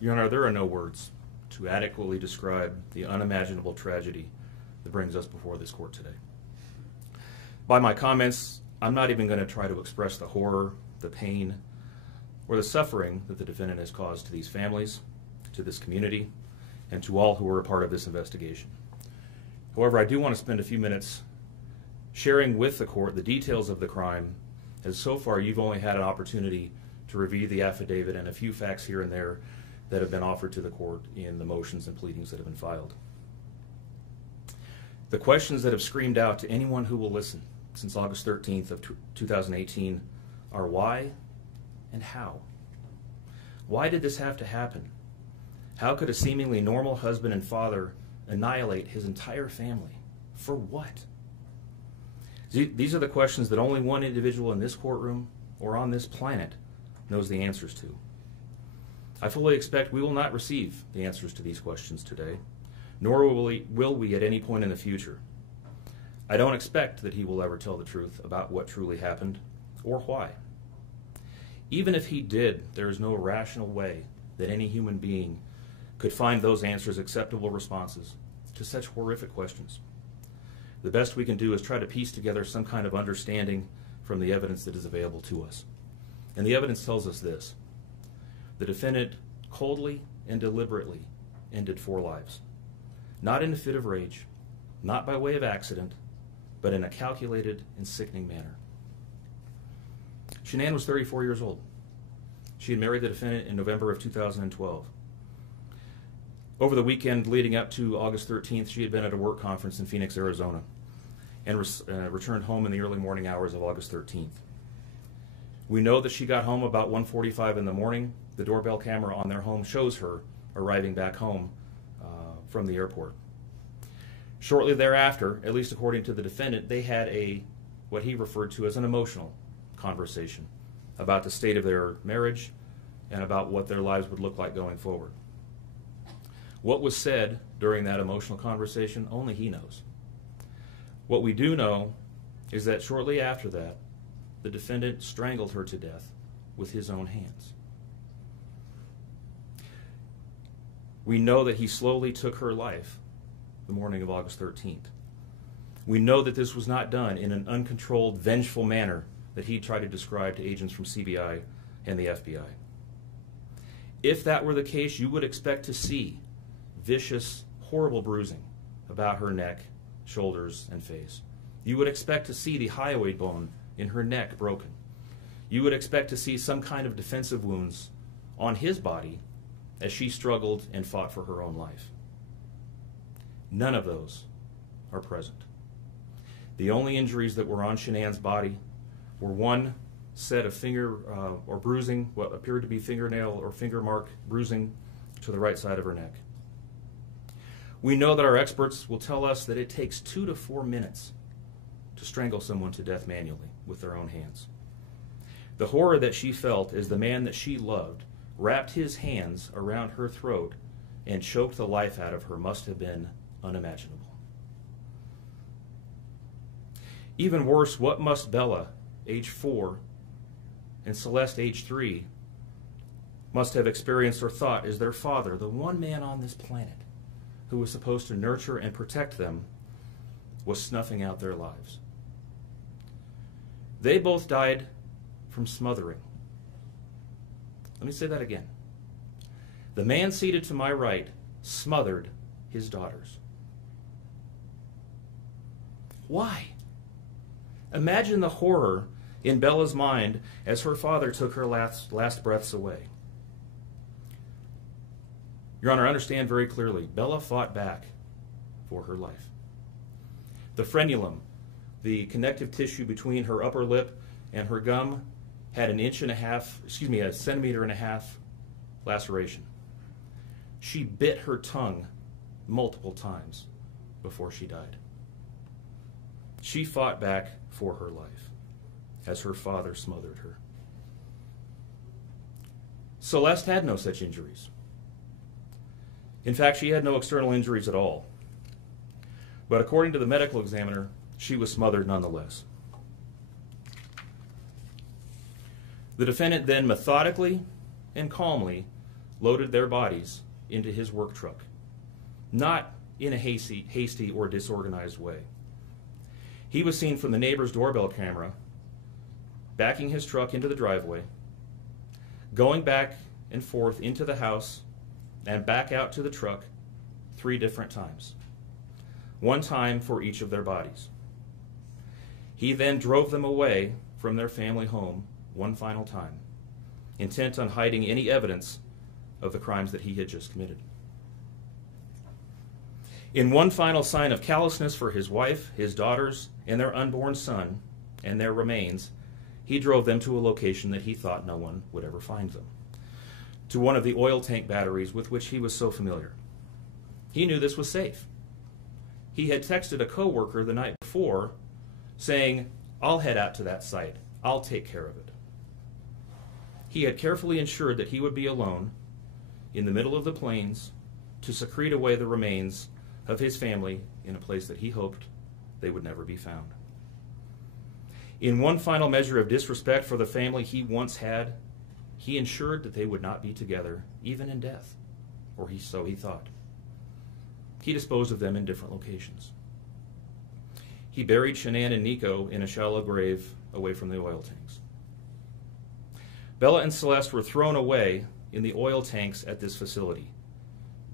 Your Honor, there are no words to adequately describe the unimaginable tragedy that brings us before this court today. By my comments, I'm not even going to try to express the horror, the pain, or the suffering that the defendant has caused to these families, to this community, and to all who were a part of this investigation. However, I do want to spend a few minutes sharing with the court the details of the crime, as so far you've only had an opportunity to review the affidavit and a few facts here and there that have been offered to the court in the motions and pleadings that have been filed. The questions that have screamed out to anyone who will listen since August 13th of 2018 are why and how. Why did this have to happen? How could a seemingly normal husband and father annihilate his entire family? For what? These are the questions that only one individual in this courtroom or on this planet knows the answers to. I fully expect we will not receive the answers to these questions today, nor will we at any point in the future. I don't expect that he will ever tell the truth about what truly happened or why. Even if he did, there is no rational way that any human being could find those answers acceptable responses to such horrific questions. The best we can do is try to piece together some kind of understanding from the evidence that is available to us. And the evidence tells us this: the defendant coldly and deliberately ended 4 lives, not in a fit of rage, not by way of accident, but in a calculated and sickening manner. SHANANN was 34 years old. She had married the defendant in November of 2012. Over the weekend leading up to August 13th, she had been at a work conference in Phoenix, Arizona, and returned home in the early morning hours of August 13th. We know that she got home about 1:45 in the morning. The doorbell camera on their home shows her arriving back home from the airport. Shortly thereafter, at least according to the defendant, they had what he referred to as an emotional conversation about the state of their marriage and about what their lives would look like going forward. What was said during that emotional conversation, only he knows. What we do know is that shortly after that, the defendant strangled her to death with his own hands. We know that he slowly took her life the morning of August 13th. We know that this was not done in an uncontrolled, vengeful manner that he tried to describe to agents from CBI and the FBI. If that were the case, you would expect to see vicious, horrible bruising about her neck, shoulders, and face. You would expect to see the hyoid bone in her neck broken. You would expect to see some kind of defensive wounds on his body as she struggled and fought for her own life. None of those are present. The only injuries that were on SHANANN's body were one set of finger or bruising, what appeared to be fingernail or finger mark bruising to the right side of her neck. We know that our experts will tell us that it takes 2 to 4 minutes to strangle someone to death manually with their own hands. The horror that she felt as the man that she loved wrapped his hands around her throat and choked the life out of her must have been unimaginable. Even worse, what must Bella, age 4, and Celeste, age 3, must have experienced or thought as their father, the one man on this planet who was supposed to nurture and protect them, was snuffing out their lives. They both died from smothering. Let me say that again. The man seated to my right smothered his daughters. Why? Imagine the horror in Bella's mind as her father took her last breaths away. Your Honor, understand very clearly, Bella fought back for her life. The frenulum, the connective tissue between her upper lip and her gum, had a centimeter and a half laceration. She bit her tongue multiple times before she died. She fought back for her life as her father smothered her. Celeste had no such injuries. In fact, she had no external injuries at all. But according to the medical examiner, she was smothered nonetheless. The defendant then methodically and calmly loaded their bodies into his work truck, not in a hasty or disorganized way. He was seen from the neighbor's doorbell camera backing his truck into the driveway, going back and forth into the house and back out to the truck 3 different times, 1 time for each of their bodies. He then drove them away from their family home 1 final time, intent on hiding any evidence of the crimes that he had just committed. In one final sign of callousness for his wife, his daughters, and their unborn son, and their remains, he drove them to a location that he thought no one would ever find them, to one of the oil tank batteries with which he was so familiar. He knew this was safe. He had texted a coworker the night before saying, "I'll head out to that site. I'll take care of it." He had carefully ensured that he would be alone in the middle of the plains to secrete away the remains of his family in a place that he hoped they would never be found. In one final measure of disrespect for the family he once had, he ensured that they would not be together, even in death, or so he thought. He disposed of them in different locations. He buried Shanann and Nico in a shallow grave away from the oil tanks. Bella and Celeste were thrown away in the oil tanks at this facility.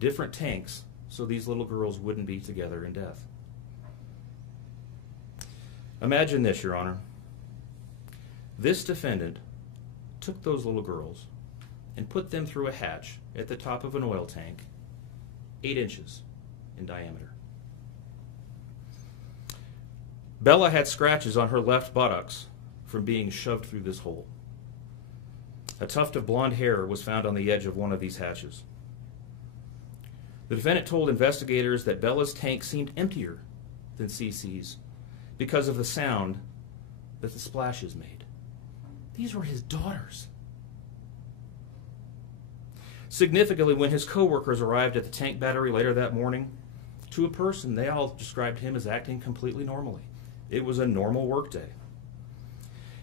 Different tanks, so these little girls wouldn't be together in death. Imagine this, Your Honor. This defendant took those little girls and put them through a hatch at the top of an oil tank, 8 inches in diameter. Bella had scratches on her left buttocks from being shoved through this hole. A tuft of blonde hair was found on the edge of one of these hatches. The defendant told investigators that Bella's tank seemed emptier than CC's because of the sound that the splashes made. These were his daughters. Significantly, when his co-workers arrived at the tank battery later that morning, to a person, they all described him as acting completely normally. It was a normal workday,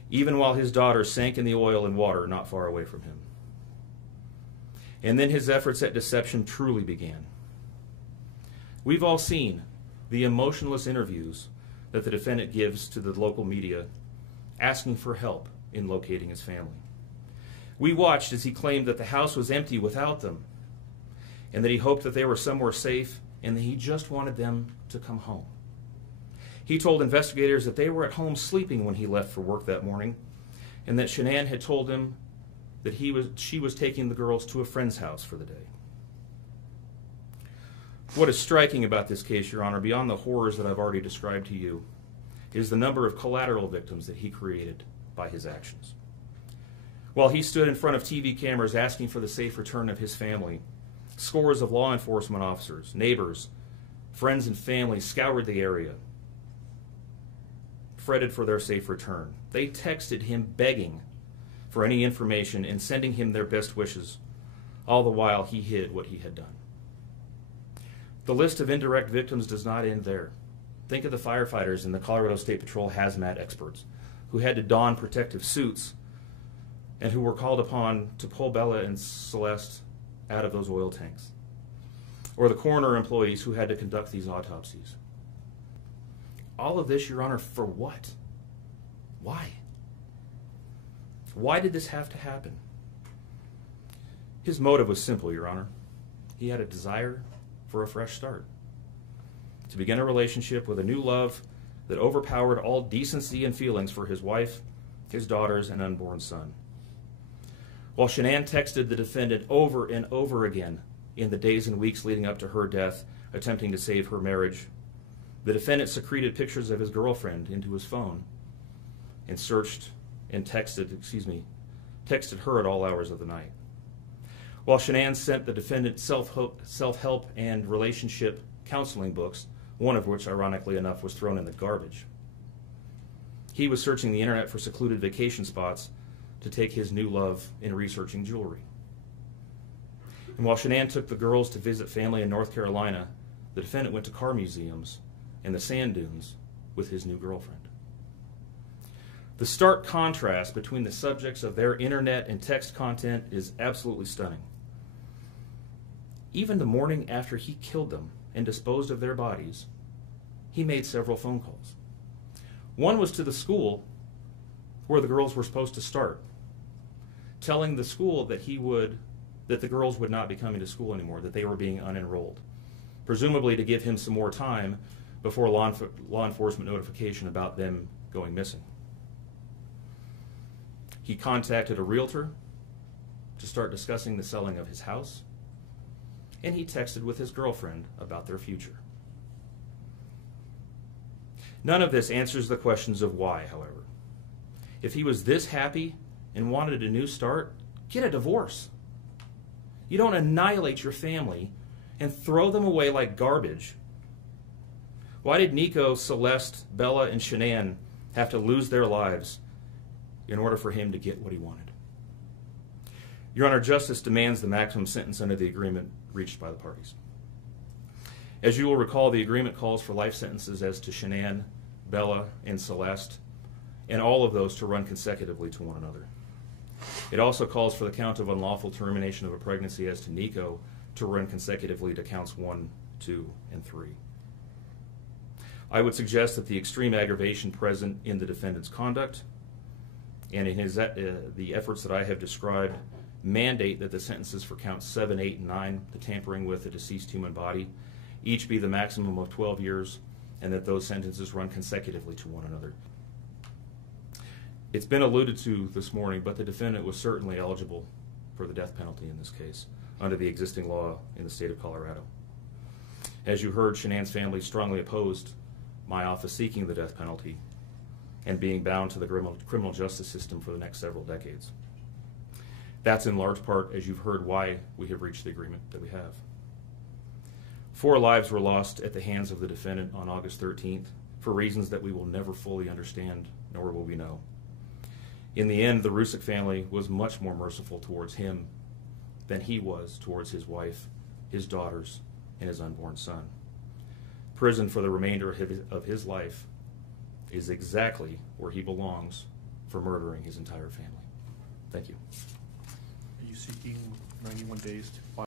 even while his daughters sank in the oil and water not far away from him. And then his efforts at deception truly began. We've all seen the emotionless interviews that the defendant gives to the local media, asking for help in locating his family. We watched as he claimed that the house was empty without them, and that he hoped that they were somewhere safe, and that he just wanted them to come home. He told investigators that they were at home sleeping when he left for work that morning, and that Shanann had told him that she was taking the girls to a friend's house for the day. What is striking about this case, Your Honor, beyond the horrors that I've already described to you, is the number of collateral victims that he created by his actions. While he stood in front of TV cameras asking for the safe return of his family, scores of law enforcement officers, neighbors, friends, and family scoured the area, fretted for their safe return. They texted him begging for any information and sending him their best wishes, all the while he hid what he had done. The list of indirect victims does not end there. Think of the firefighters and the Colorado State Patrol hazmat experts who had to don protective suits and who were called upon to pull Bella and Celeste out of those oil tanks. Or the coroner employees who had to conduct these autopsies. All of this, Your Honor, for what? Why? Why did this have to happen? His motive was simple, Your Honor. He had a desire for a fresh start, to begin a relationship with a new love that overpowered all decency and feelings for his wife, his daughters, and unborn son. While Shanann texted the defendant over and over again in the days and weeks leading up to her death, attempting to save her marriage, the defendant secreted pictures of his girlfriend into his phone and searched and texted her at all hours of the night. While Shanann sent the defendant self-help and relationship counseling books, one of which, ironically enough, was thrown in the garbage, he was searching the internet for secluded vacation spots to take his new love in researching jewelry. And while Shanann took the girls to visit family in North Carolina, the defendant went to car museums and the sand dunes with his new girlfriend. The stark contrast between the subjects of their internet and text content is absolutely stunning. even the morning after he killed them and disposed of their bodies, he made several phone calls. One was to the school where the girls were supposed to start, telling the school that that the girls would not be coming to school anymore, that they were being unenrolled, presumably to give him some more time before law enforcement notification about them going missing. He contacted a realtor to start discussing the selling of his house, and he texted with his girlfriend about their future. None of this answers the questions of why, however. If he was this happy and wanted a new start, get a divorce. You don't annihilate your family and throw them away like garbage. Why did Nico, Celeste, Bella, and Shanann have to lose their lives in order for him to get what he wanted? Your Honor, justice demands the maximum sentence under the agreement reached by the parties. As you will recall, the agreement calls for life sentences as to Shanann, Bella, and Celeste, and all of those to run consecutively to one another. It also calls for the count of unlawful termination of a pregnancy as to Nico to run consecutively to counts 1, 2, and 3. I would suggest that the extreme aggravation present in the defendant's conduct and in the efforts that I have described mandate that the sentences for counts 7, 8, and 9, the tampering with a deceased human body, each be the maximum of 12 years, and that those sentences run consecutively to one another. It's been alluded to this morning, but the defendant was certainly eligible for the death penalty in this case under the existing law in the state of Colorado. As you heard, Shanann's family strongly opposed my office seeking the death penalty and being bound to the criminal justice system for the next several decades. That's in large part, as you've heard, why we have reached the agreement that we have. 4 lives were lost at the hands of the defendant on August 13th for reasons that we will never fully understand, nor will we know. In the end, the Rourke family was much more merciful towards him than he was towards his wife, his daughters, and his unborn son. Prison for the remainder of his life is exactly where he belongs for murdering his entire family. Thank you. Are you seeking 91 days to file?